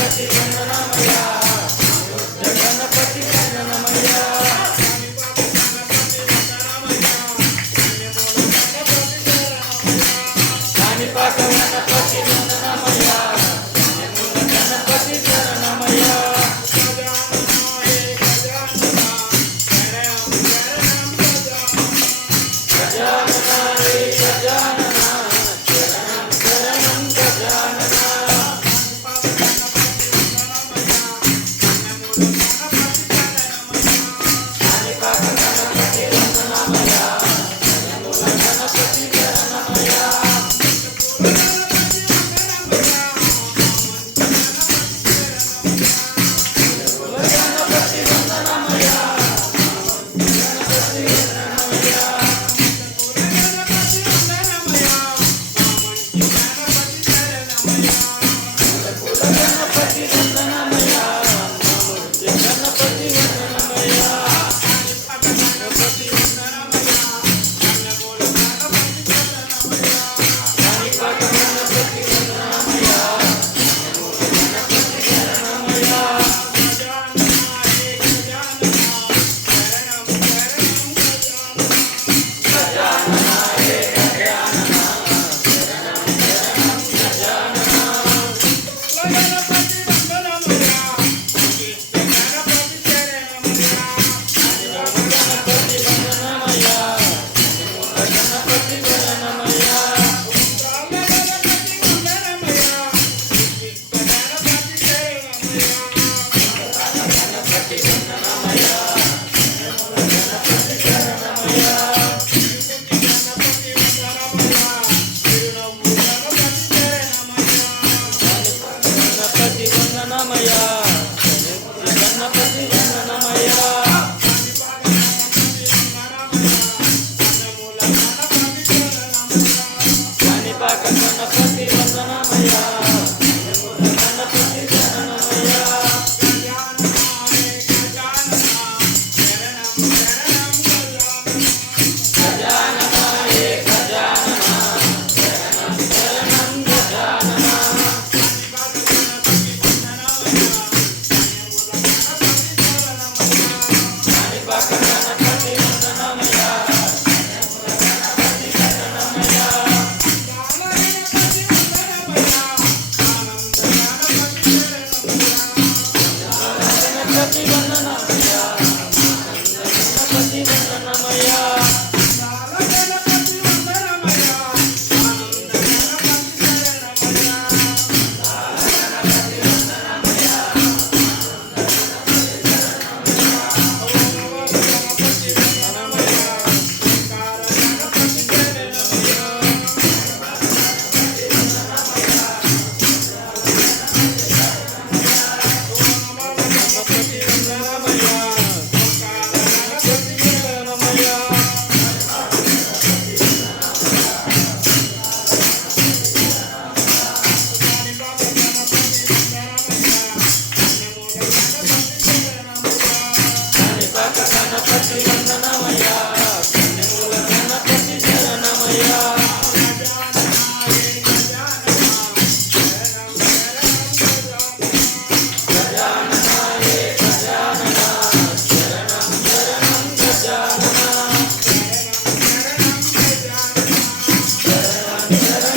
Sati Vandana Maya you. Saraswati వందనమయ్యా Yeah.